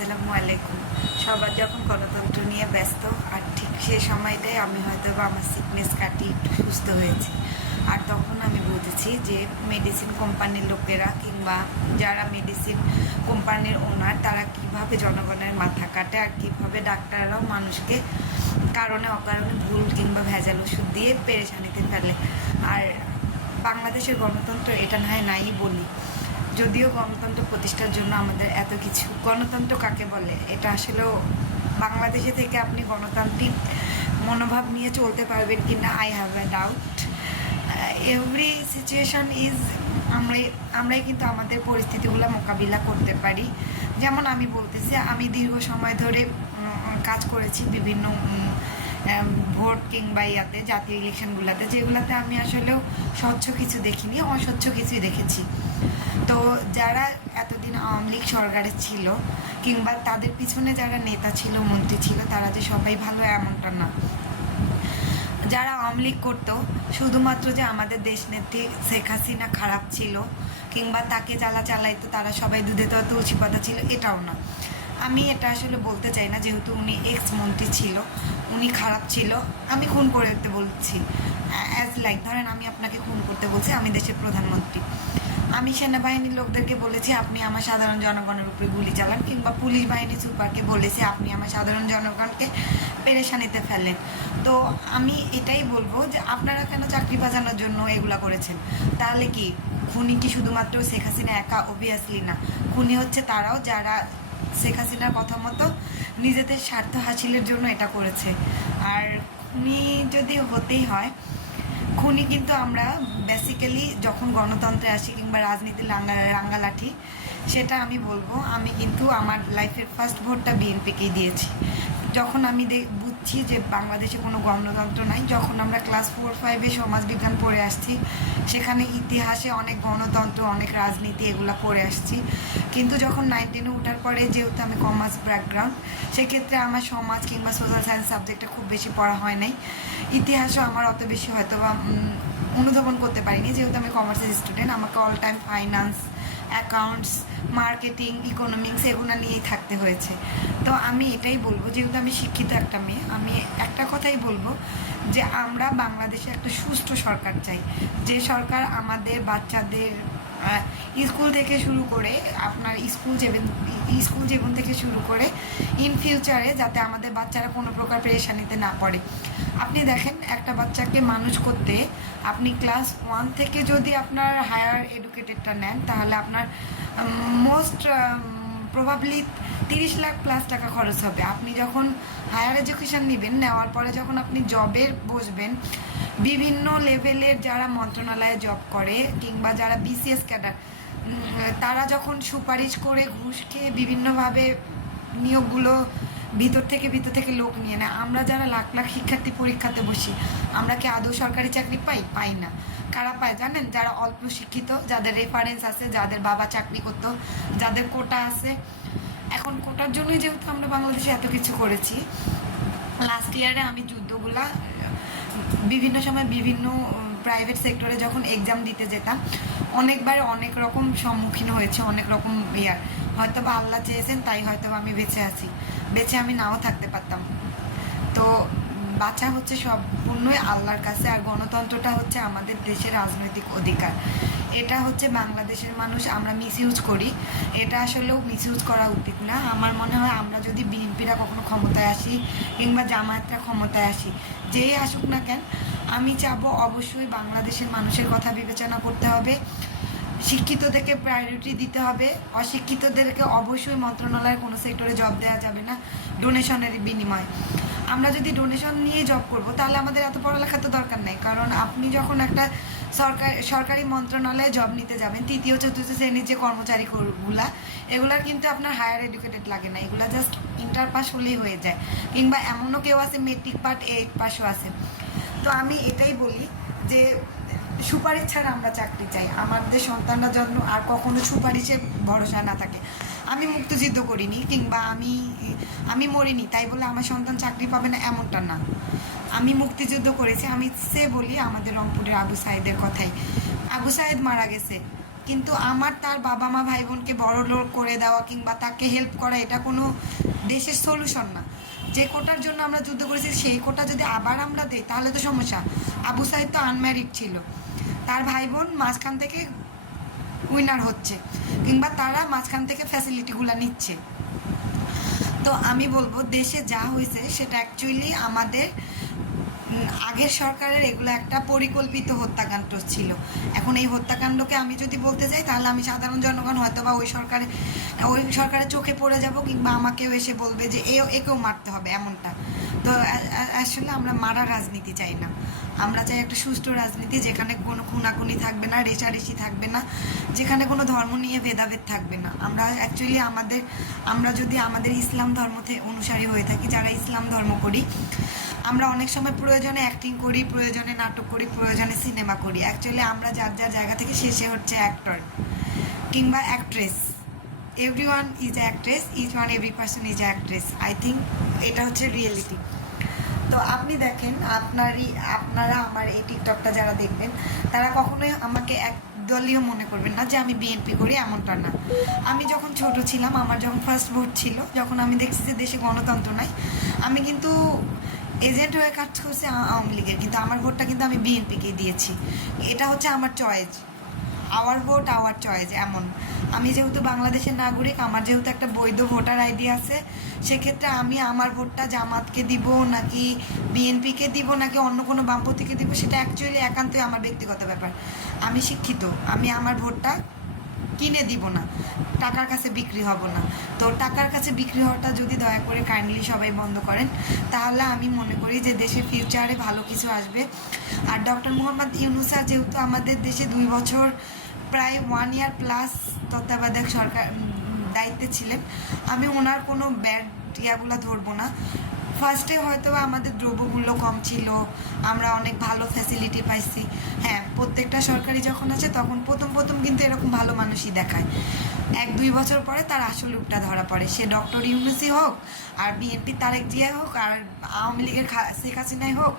আসসালামু আলাইকুম। সবার যখন গণতন্ত্র নিয়ে ব্যস্ত, আর ঠিক সেই সময়টাই আমি হয়তো বা আমার সিকনেস কাটিয়ে একটু সুস্থ হয়েছি। আর তখন আমি বুঝেছি যে মেডিসিন কোম্পানির লোকেরা কিংবা যারা মেডিসিন কোম্পানির ওনার, তারা কিভাবে জনগণের মাথা কাটে আর কিভাবে ডাক্তাররাও মানুষকে কারণে অকারণে ভুল কিংবা ভেজাল ওষুধ দিয়ে পেরেশানিতে ফেলে। আর বাংলাদেশের গণতন্ত্র এটা নাই বলি, যদিও গণতন্ত্র প্রতিষ্ঠার জন্য আমাদের এত কিছু। গণতন্ত্র কাকে বলে এটা আসলেও বাংলাদেশে থেকে আপনি গণতান্ত্রিক মনোভাব নিয়ে চলতে পারবেন কি না, I have a doubt. Every situation is আমরাই কিন্তু আমাদের পরিস্থিতিগুলো মোকাবিলা করতে পারি। যেমন আমি বলতেছি, আমি দীর্ঘ সময় ধরে কাজ করেছি বিভিন্ন ভোট কিংবা ইয়াতে, জাতীয় ইলেকশনগুলোতে, যেগুলোতে আমি আসলেও স্বচ্ছ কিছু দেখিনি, অস্বচ্ছ কিছুই দেখেছি। তো যারা এতদিন আওয়ামী লীগ সরকারে ছিল কিংবা তাদের পিছনে যারা নেতা ছিল, মন্ত্রী ছিল, তারা যে সবাই ভালো এমনটা না। যারা আওয়ামী লীগ করতো, শুধুমাত্র যে আমাদের দেশনেত্রী শেখ হাসিনা খারাপ ছিল কিংবা তাকে জ্বালা চালাইতো তারা সবাই দুধে তো তুলসী পাতা ছিল, এটাও না। আমি এটা আসলে বলতে চাই না, যেহেতু উনি এক্স মন্ত্রী ছিল, উনি খারাপ ছিল। আমি খুন করতে বলছি, অ্যাজ লাইক ধরেন আমি আপনাকে খুন করতে বলছি, আমি দেশের প্রধানমন্ত্রী। আমি সেনাবাহিনীর লোকদেরকে বলেছি আপনি আমার সাধারণ জনগণের উপরে গুলি চালান, কিংবা পুলিশ বাহিনী সুপারকে বলেছি আপনি আমার সাধারণ জনগণকে পেরেশানিতে ফেলেন। তো আমি এটাই বলবো যে আপনারা কেন চাকরি বাঁচানোর জন্য এগুলা করেছেন? তাহলে কি খুনি কি শুধুমাত্র শেখ হাসিনা একা? অবভিয়াসলি না। খুনি হচ্ছে তারাও যারা শেখ হাসিনার কথা মতো নিজেদের স্বার্থ হাসিলের জন্য এটা করেছে। আর খুনি যদি হতেই হয়, খুনি কিন্তু আমরা বেসিক্যালি যখন গণতন্ত্রে আসি কিংবা রাজনীতির রাঙ্গালাঠি, সেটা আমি বলবো, আমি কিন্তু আমার লাইফের ফার্স্ট ভোটটা বিএনপিকেই দিয়েছি। যখন আমি বুঝছি যে বাংলাদেশে কোনো গণতন্ত্র নাই, যখন আমরা ক্লাস 4-5-এ সমাজবিজ্ঞান পড়ে আসছি, সেখানে ইতিহাসে অনেক গণতন্ত্র, অনেক রাজনীতি এগুলো পড়ে আসছি। কিন্তু যখন 9-10-এ ওঠার পরে, যেহেতু আমি কমার্স ব্যাকগ্রাউন্ড, সেক্ষেত্রে আমার সমাজ কিংবা সোশ্যাল সায়েন্স সাবজেক্টটা খুব বেশি পড়া হয় নাই। ইতিহাসও আমার অত বেশি হয়তো বা অনুধাবন করতে পারিনি, যেহেতু আমি কমার্সের স্টুডেন্ট। আমাকে all time finance, accounts, marketing, economics এগুলো নিয়েই থাকতে হয়েছে। তো আমি এটাই বলবো, যেহেতু আমি শিক্ষিত একটা মেয়ে, আমি একটা কথাই বলবো যে আমরা বাংলাদেশে একটা সুষ্ঠু সরকার চাই, যে সরকার আমাদের বাচ্চাদের স্কুল থেকে শুরু করে আপনার স্কুল জীবন থেকে শুরু করে ইন ফিউচারে যাতে আমাদের বাচ্চারা কোনো প্রকার পেরেশানিতে না পড়ে। আপনি দেখেন, একটা বাচ্চাকে মানুষ করতে আপনি ক্লাস 1 থেকে যদি আপনার হায়ার এডুকেটেডটা নেন, তাহলে আপনার মোস্ট প্রবাবলি 30 লাখ প্লাস টাকা খরচ হবে। আপনি যখন হায়ার এডুকেশন নেবেন, নেওয়ার পরে যখন আপনি জবে বসবেন, বিভিন্ন লেভেলের যারা মন্ত্রণালয়ে জব করে কিংবা যারা বিসিএস ক্যাডার, তারা যখন সুপারিশ করে ঘুষ খেয়ে বিভিন্নভাবে নিয়োগগুলো ভিতর থেকে লোক নিয়ে নেয়, আমরা যারা লাখ লাখ শিক্ষার্থী পরীক্ষাতে বসি, আমরা কি আদৌ সরকারি চাকরি পাই না। কারা পায় জানেন? যারা অল্প শিক্ষিত, যাদের রেফারেন্স আছে, যাদের বাবা চাকরি করতো, যাদের কোটা আছে। এখন কোটার জন্যই যেহেতু আমরা বাংলাদেশে এত কিছু করেছি, লাস্ট ইয়ারে আমি যুদ্ধগুলা বিভিন্ন সময় বিভিন্ন প্রাইভেট সেক্টরে যখন এক্সাম দিতে যেতাম, অনেকবার অনেক রকম সম্মুখীন হয়েছে, অনেক রকম হয়তো বা আল্লাহ চেয়েছেন তাই হয়তো আমি বেঁচে আছি, বেঁচে আমি নাও থাকতে পারতাম। তো বাঁচা হচ্ছে সম্পূর্ণই আল্লাহর কাছে। আর গণতন্ত্রটা হচ্ছে আমাদের দেশের রাজনৈতিক অধিকার। এটা হচ্ছে বাংলাদেশের মানুষ আমরা মিসইউজ করি, এটা আসলেও মিসইউজ করা উচিত না। আমার মনে হয় আমরা যদি বিএনপিরা কখনো ক্ষমতায় আসি কিংবা জামায়াতরা ক্ষমতায় আসি, যেই আসুক না কেন, আমি চাবো অবশ্যই বাংলাদেশের মানুষের কথা বিবেচনা করতে হবে, শিক্ষিতদেরকে প্রায়োরিটি দিতে হবে, অশিক্ষিতদেরকে অবশ্যই মন্ত্রণালয়ের কোনো সেক্টরে জব দেওয়া যাবে না ডোনেশনের বিনিময়ে। আমরা যদি ডোনেশন নিয়ে জব করব, তাহলে আমাদের এত পড়ালেখা তো দরকার নেই। কারণ আপনি যখন একটা সরকারি মন্ত্রণালয়ে জব নিতে যাবেন, 3য়-4র্থ শ্রেণীর যে কর্মচারীগুলা, এগুলার কিন্তু আপনার হায়ার এডুকেটেড লাগে না, এগুলা জাস্ট ইন্টার পাস হলেই হয়ে যায়। কিংবা এমনও কেউ আছে মেট্রিক পার্ট 8 পাসও আছে। তো আমি এটাই বলি যে সুপারিশ ছাড়া আমরা চাকরি চাই, আমাদের সন্তানরা জন্য আর কখনো সুপারিশের ভরসা না থাকে। আমি মুক্তিযুদ্ধ করিনি কিংবা আমি মরিনি তাই বলে আমার সন্তান চাকরি পাবে না, এমনটা না। আমি মুক্তিযুদ্ধ করেছি। আমি বলি আমাদের রংপুরের আবু সাইদের কথাই, আবু সাইদ মারা গেছে কিন্তু আমার তার বাবা মা ভাই বোনকে বড় লোক করে দেওয়া কিংবা তাকে হেল্প করা এটা কোনো দেশের সলিউশন না। যে কোটার জন্য আমরা যুদ্ধ করেছি সেই কোটা যদি আবার আমরা দিই তাহলে তো সমস্যা। আবু সাইদ তো আনম্যারিড ছিল, তার ভাই বোন মাঝখান থেকে উইনার হচ্ছে কিংবা তারা মাঝখান থেকে ফ্যাসিলিটিগুলো নিচ্ছে। তো আমি বলবো দেশে যা হয়েছে সেটা অ্যাকচুয়ালি আমাদের আগের সরকারের এগুলো একটা পরিকল্পিত হত্যাকাণ্ড ছিল। এখন এই হত্যাকাণ্ডকে আমি যদি বলতে যাই তাহলে আমি সাধারণ জনগণ হয়তো বা ওই সরকারের চোখে পড়ে যাব কিংবা আমাকেও এসে বলবে যে একেও মারতে হবে এমনটা। তো আসলে আমরা মারা রাজনীতি চাই না, আমরা চাই একটা সুষ্ঠু রাজনীতি যেখানে কোনো খুনাখুনি থাকবে না, রেষারেষি থাকবে না, যেখানে কোনো ধর্ম নিয়ে ভেদাভেদ থাকবে না। আমরা অ্যাকচুয়ালি আমরা যদি আমাদের ইসলাম ধর্ম অনুসারী হয়ে থাকি, যারা ইসলাম ধর্ম করি, আমরা অনেক সময় প্রয়োজনে অ্যাক্টিং করি, প্রয়োজনে নাটক করি, প্রয়োজনে সিনেমা করি। অ্যাকচুয়ালি আমরা যার যার জায়গা থেকে শেষে হচ্ছে অ্যাক্টর কিংবা actress. Everyone is actress, each one every person is actress. I think এটা হচ্ছে রিয়েলিটি। তো আপনি দেখেন, আপনারা আমার এই টিকটকটা যারা দেখবেন তারা কখনোই আমাকে একদলীয় মনে করবেন না যে আমি বিএনপি করি, এমনটা না। আমি যখন ছোট ছিলাম, আমার যখন ফার্স্ট ভোট ছিল, যখন আমি দেখছি যে দেশে গণতন্ত্র নাই, আমি কিন্তু এজেন্ট হয়ে কাজ করছি আওয়ামী লীগের, কিন্তু আমার ভোটটা কিন্তু আমি বিএনপিকেই দিয়েছি। এটা হচ্ছে আমার choice, our vote our choice. এমন আমি যেহেতু বাংলাদেশের নাগরিক, আমার যেহেতু একটা বৈধ ভোটার আইডি আছে, সেক্ষেত্রে আমি আমার ভোটটা জামাতকে দিব নাকি বিএনপিকে দিব নাকি অন্য কোনো বামপন্থীকে দিব সেটা অ্যাকচুয়ালি একান্তই আমার ব্যক্তিগত ব্যাপার। আমি শিক্ষিত, আমি আমার ভোটটা কিনে দিব না, টাকার কাছে বিক্রি হব না। তো টাকার কাছে বিক্রি হওয়াটা যদি দয়া করে কাইন্ডলি সবাই বন্ধ করেন, তাহলে আমি মনে করি যে দেশের ফিউচারে ভালো কিছু আসবে। আর ডক্টর মোহাম্মদ ইউনূস স্যার যেহেতু আমাদের দেশে 2 বছর প্রায় 1 ইয়ার প্লাস তত্ত্বাবধায়ক সরকার দায়িত্বে ছিলেন, আমি ওনার কোনো ব্যাড ইয়াগুলো ধরবো না। ফার্স্টে হয়তো আমাদের দ্রব্যমূল্য কম ছিল, আমরা অনেক ভালো ফ্যাসিলিটি পাইছি। হ্যাঁ, প্রত্যেকটা সরকারি যখন আছে তখন প্রথম কিন্তু এরকম ভালো মানুষই দেখায়। 1-2 বছর পরে তার আসল রূপটা ধরা পড়ে, সে ডক্টর ইউনূসই হোক, আর বিএনপির তারেক জিয়া হোক, আর আওয়ামী লীগের শেখ হাসিনাই হোক,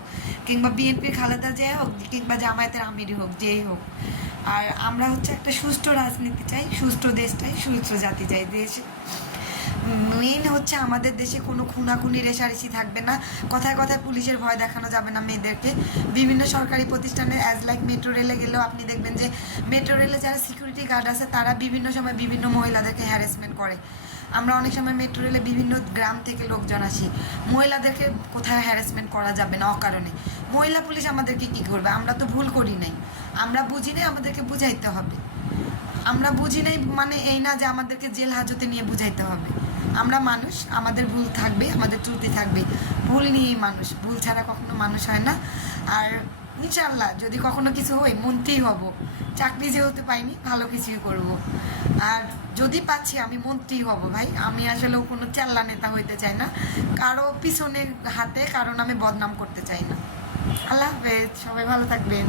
কিংবা বিএনপির খালেদা জিয়া হোক, কিংবা জামায়াতের আমিরই হোক, যেই হোক। আর আমরা হচ্ছে একটা সুষ্ঠু রাজনীতি চাই, সুষ্ঠু দেশ চাই, সুষ্ঠু জাতি চাই। দেশ মেইন হচ্ছে আমাদের দেশে কোনো খুনাখুনি রেষারেষি থাকবে না, কথায় কথায় পুলিশের ভয় দেখানো যাবে না মেয়েদেরকে। বিভিন্ন সরকারি প্রতিষ্ঠানে অ্যাজ লাইক মেট্রো রেলে গেলেও আপনি দেখবেন যে মেট্রো রেলে যারা সিকিউরিটি গার্ড আছে তারা বিভিন্ন সময় বিভিন্ন মহিলাদেরকে হ্যারাসমেন্ট করে। আমরা অনেক সময় মেট্রো রেলে বিভিন্ন গ্রাম থেকে লোকজন আসি, মহিলাদেরকে কোথায় হ্যারাসমেন্ট করা যাবে না অকারণে। মহিলা পুলিশ আমাদেরকে কী করবে? আমরা তো ভুল করি নাই, আমরা বুঝি নাই, আমাদেরকে বুঝাইতে হবে। আমরা বুঝি নাই মানে এই না যে আমাদেরকে জেল হাজতে নিয়ে বুঝাইতে হবে। আমরা মানুষ, আমাদের ভুল থাকবে, আমাদের ত্রুটি থাকবে, ভুল নিয়েই মানুষ, ভুল ছাড়া কখনো মানুষ হয় না। আর ইনশাল্লাহ যদি কখনো কিছু হয় মন্ত্রী হব, চাকরি যেহেতু পাইনি ভালো কিছুই করব। আর যদি পাচ্ছি আমি মন্ত্রী হব ভাই, আমি আসলে কোনো চাল্লা নেতা হইতে চাই না, কারো পিছনে হাতে কারণ আমি বদনাম করতে চাই না। আল্লাহ হাফেজ, সবাই ভালো থাকবেন।